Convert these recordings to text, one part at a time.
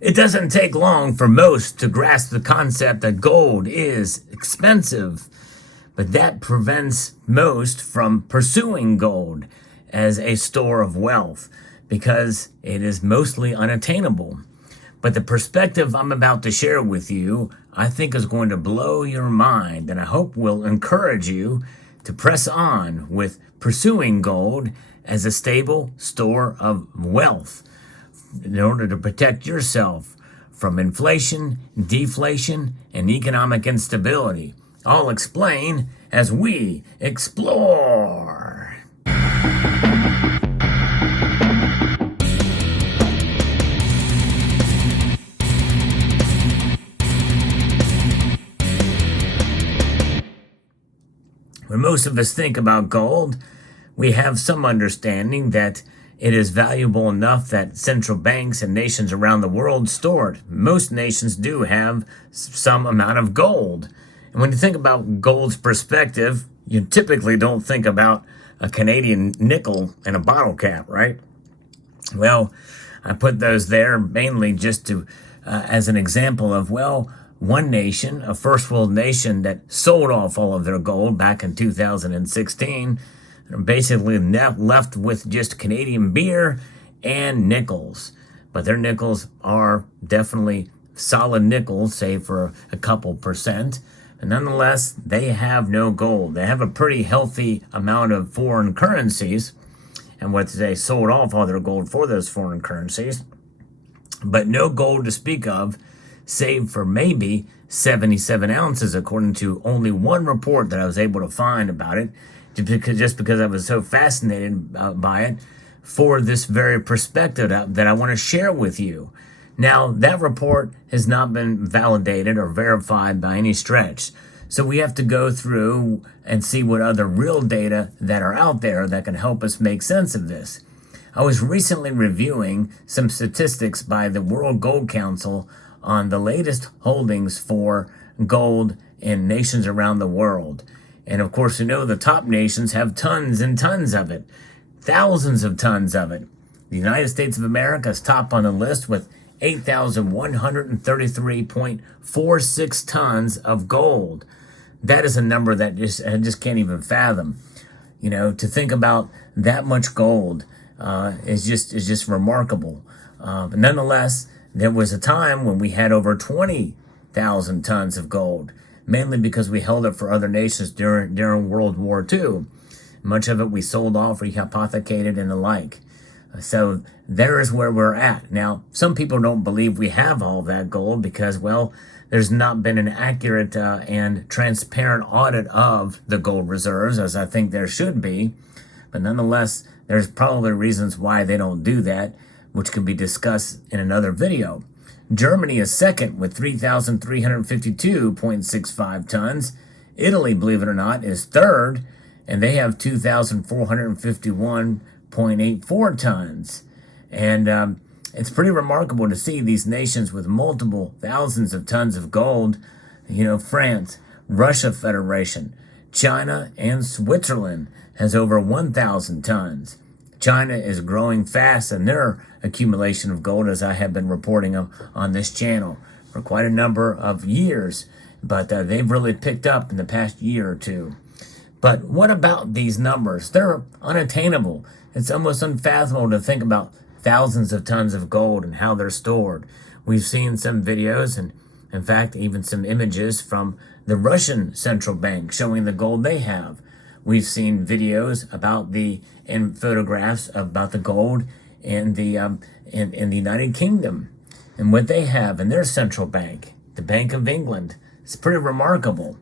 It doesn't take long for most to grasp the concept that gold is expensive, but that prevents most from pursuing gold as a store of wealth because it is mostly unattainable. But the perspective I'm about to share with you, I think is going to blow your mind, and I hope will encourage you to press on with pursuing gold as a stable store of wealth in order to protect yourself from inflation, deflation, and economic instability. I'll explain as we explore. When most of us think about gold, we have some understanding that it is valuable enough that central banks and nations around the world store it. Most nations do have some amount of gold. And when you think about gold's perspective, you typically don't think about a Canadian nickel in a bottle cap, right? Well, I put those there mainly just to, as an example of, one nation, a first world nation that sold off all of their gold back in 2016, basically left with just Canadian beer and nickels. But their nickels are definitely solid nickels, say for a couple percent. And nonetheless, they have no gold. They have a pretty healthy amount of foreign currencies, and what they sold off all their gold for those foreign currencies, but no gold to speak of, save for maybe 77 ounces, according to only one report that I was able to find about it, just because I was so fascinated by it, for this very perspective that I want to share with you. Now, that report has not been validated or verified by any stretch, so we have to go through and see what other real data that are out there that can help us make sense of this. I was recently reviewing some statistics by the World Gold Council on the latest holdings for gold in nations around the world. And of course, you know the top nations have tons and tons of it, thousands of tons of it. The United States of America is top on the list with 8,133.46 tons of gold. That is a number that I just can't even fathom. You know, to think about that much gold is just remarkable. But nonetheless, there was a time when we had over 20,000 tons of gold, mainly because we held it for other nations during World War II. Much of it we sold off, rehypothecated, and the like. So there is where we're at. Now, some people don't believe we have all that gold because, there's not been an accurate and transparent audit of the gold reserves, as I think there should be. But nonetheless, there's probably reasons why they don't do that, which can be discussed in another video. Germany is second with 3,352.65 tons. Italy, believe it or not, is third, and they have 2,451.84 tons. And it's pretty remarkable to see these nations with multiple thousands of tons of gold. You know, France, Russia Federation, China, and Switzerland has over 1,000 tons. China is growing fast in their accumulation of gold, as I have been reporting on this channel for quite a number of years, but they've really picked up in the past year or two. But what about these numbers? They're unattainable. It's almost unfathomable to think about thousands of tons of gold and how they're stored. We've seen some videos and, in fact, even some images from the Russian central bank showing the gold they have. We've seen videos and photographs about the gold in the United Kingdom and what they have in their central bank, the Bank of England. It's pretty remarkable.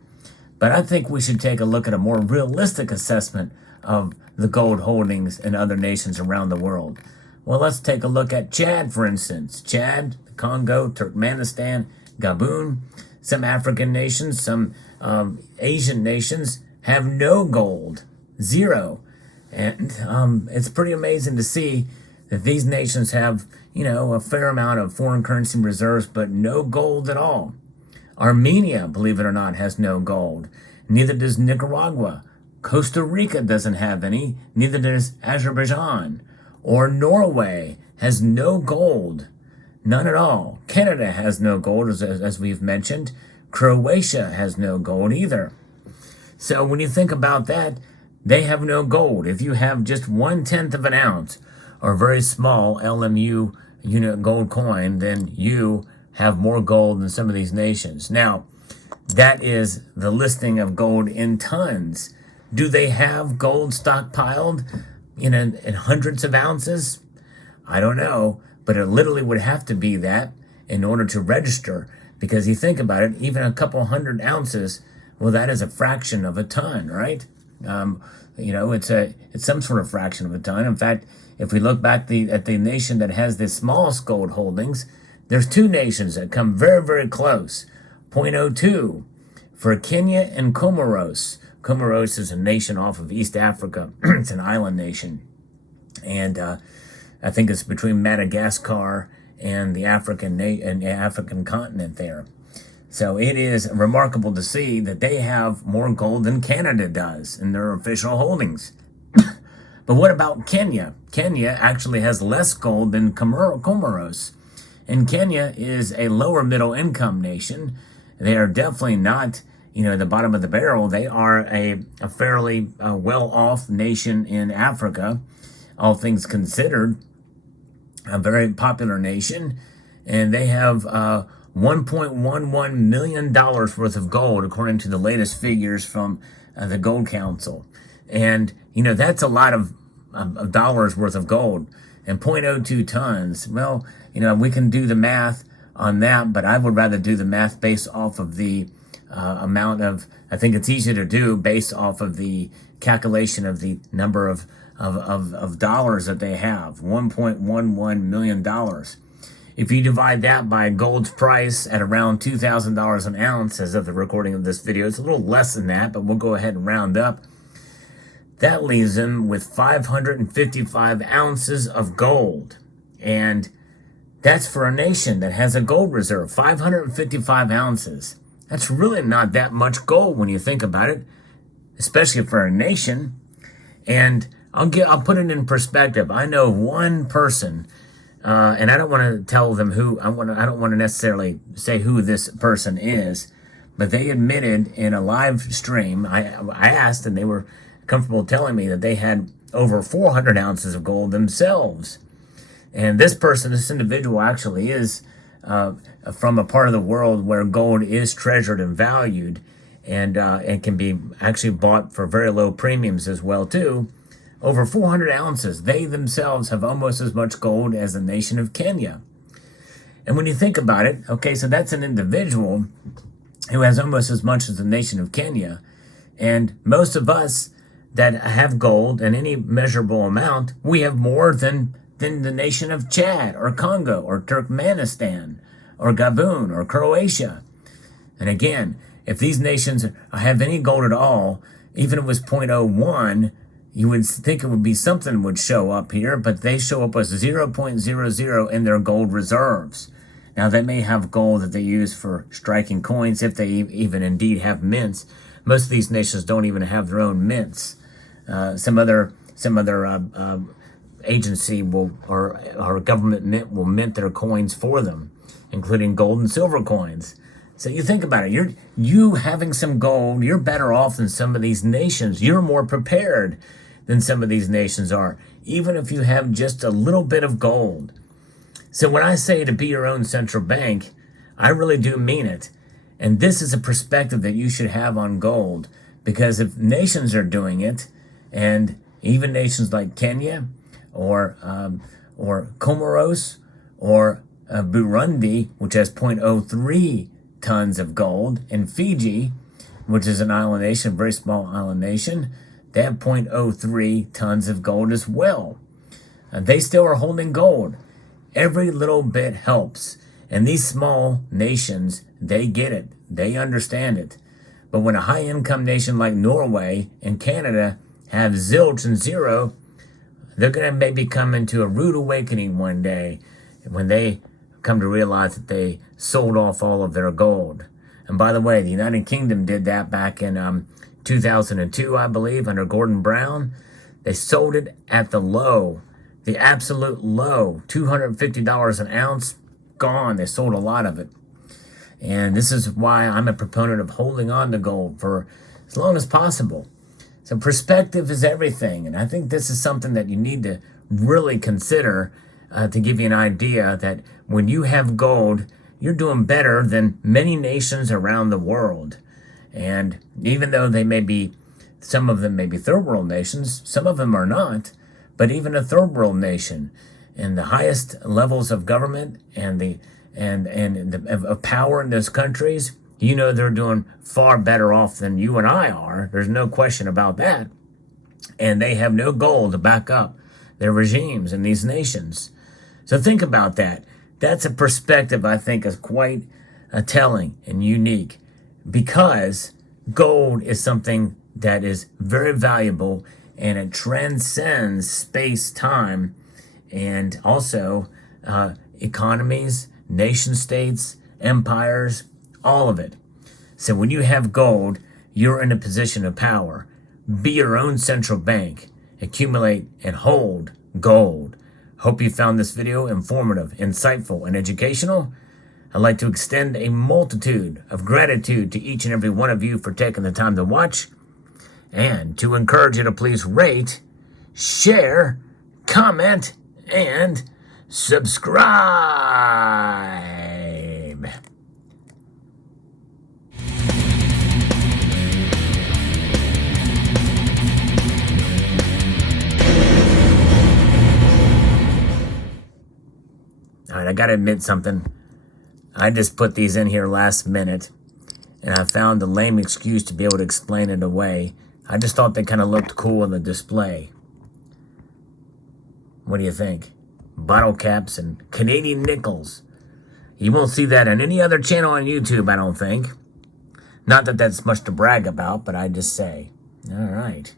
But I think we should take a look at a more realistic assessment of the gold holdings in other nations around the world. Well, let's take a look at Chad, for instance. Chad, the Congo, Turkmenistan, Gabon, some African nations, some Asian nations have no gold, zero. And it's pretty amazing to see that these nations have, a fair amount of foreign currency reserves, but no gold at all. Armenia, believe it or not, has no gold. Neither does Nicaragua. Costa Rica doesn't have any. Neither does Azerbaijan. Or Norway has no gold. None at all. Canada has no gold, as we've mentioned. Croatia has no gold either. So when you think about that, they have no gold. If you have just 1/10 of an ounce or a very small LMU unit gold coin, then you have more gold than some of these nations. Now, that is the listing of gold in tons. Do they have gold stockpiled in hundreds of ounces? I don't know, but it literally would have to be that in order to register. Because you think about it, even a couple hundred ounces, well, that is a fraction of a ton, right? It's some sort of fraction of a ton. In fact, if we look back at the nation that has the smallest gold holdings, there's two nations that come very, very close. 0.02 for Kenya and Comoros. Comoros is a nation off of East Africa. It's an island nation. And I think it's between Madagascar and the African continent there. So it is remarkable to see that they have more gold than Canada does in their official holdings. But what about Kenya? Kenya actually has less gold than Comoros. And Kenya is a lower middle income nation. They are definitely not, the bottom of the barrel. They are a fairly well-off nation in Africa, all things considered, a very popular nation. And they have $1.11 million worth of gold, according to the latest figures from the Gold Council. And, that's a lot of dollars worth of gold. And 0.02 tons, well, we can do the math on that, but I would rather do the math based off of the amount of, I think it's easier to do based off of the calculation of the number of dollars that they have, $1.11 million. If you divide that by gold's price at around $2,000 an ounce, as of the recording of this video, it's a little less than that, but we'll go ahead and round up. That leaves them with 555 ounces of gold. And that's for a nation that has a gold reserve, 555 ounces. That's really not that much gold when you think about it, especially for a nation. And I'll put it in perspective. I know one person, and I don't want to tell them who. I don't want to necessarily say who this person is, but they admitted in a live stream. I asked, and they were comfortable telling me that they had over 400 ounces of gold themselves. And this individual actually is from a part of the world where gold is treasured and valued, and it can be actually bought for very low premiums as well too. Over 400 ounces. They themselves have almost as much gold as the nation of Kenya. And when you think about it, okay, so that's an individual who has almost as much as the nation of Kenya. And most of us that have gold in any measurable amount, we have more than the nation of Chad or Congo or Turkmenistan or Gabon or Croatia. And again, if these nations have any gold at all, even if it was 0.01, you would think it would be something would show up here, but they show up as 0.00 in their gold reserves. Now, they may have gold that they use for striking coins, if they even indeed have mints. Most of these nations don't even have their own mints. Some other agency or government mint will mint their coins for them, including gold and silver coins. So you think about it. You having some gold, you're better off than some of these nations. You're more prepared than some of these nations are, even if you have just a little bit of gold. So when I say to be your own central bank, I really do mean it. And this is a perspective that you should have on gold, because if nations are doing it, and even nations like Kenya or Comoros or Burundi, which has 0.03 tons of gold, and Fiji, which is an island nation, a very small island nation, they have 0.03 tons of gold as well. They still are holding gold. Every little bit helps. And these small nations, they get it. They understand it. But when a high-income nation like Norway and Canada have zilch and zero, they're going to maybe come into a rude awakening one day when they come to realize that they sold off all of their gold. And by the way, the United Kingdom did that back in 2002, I believe, under Gordon Brown. They sold it at the low, the absolute low, $250 an ounce. gone. They sold a lot of it. And this is why I'm a proponent of holding on to gold for as long as possible. So perspective is everything. And I think this is something that you need to really consider to give you an idea that when you have gold, you're doing better than many nations around the world. And even though some of them may be third world nations, some of them are not, but even a third world nation and the highest levels of government and of power in those countries, they're doing far better off than you and I are. There's no question about that. And they have no gold to back up their regimes in these nations. So think about that. That's a perspective I think is quite telling and unique, because gold is something that is very valuable and it transcends space, time, and also economies, nation states, empires, all of it. So when you have gold, you're in a position of power. Be your own central bank. Accumulate and hold gold. Hope you found this video informative, insightful, and educational. I'd like to extend a multitude of gratitude to each and every one of you for taking the time to watch, and to encourage you to please rate, share, comment, and subscribe. All right, I gotta admit something. I just put these in here last minute, and I found a lame excuse to be able to explain it away. I just thought they kind of looked cool in the display. What do you think? Bottle caps and Canadian nickels. You won't see that on any other channel on YouTube, I don't think. Not that that's much to brag about, but I just say. All right.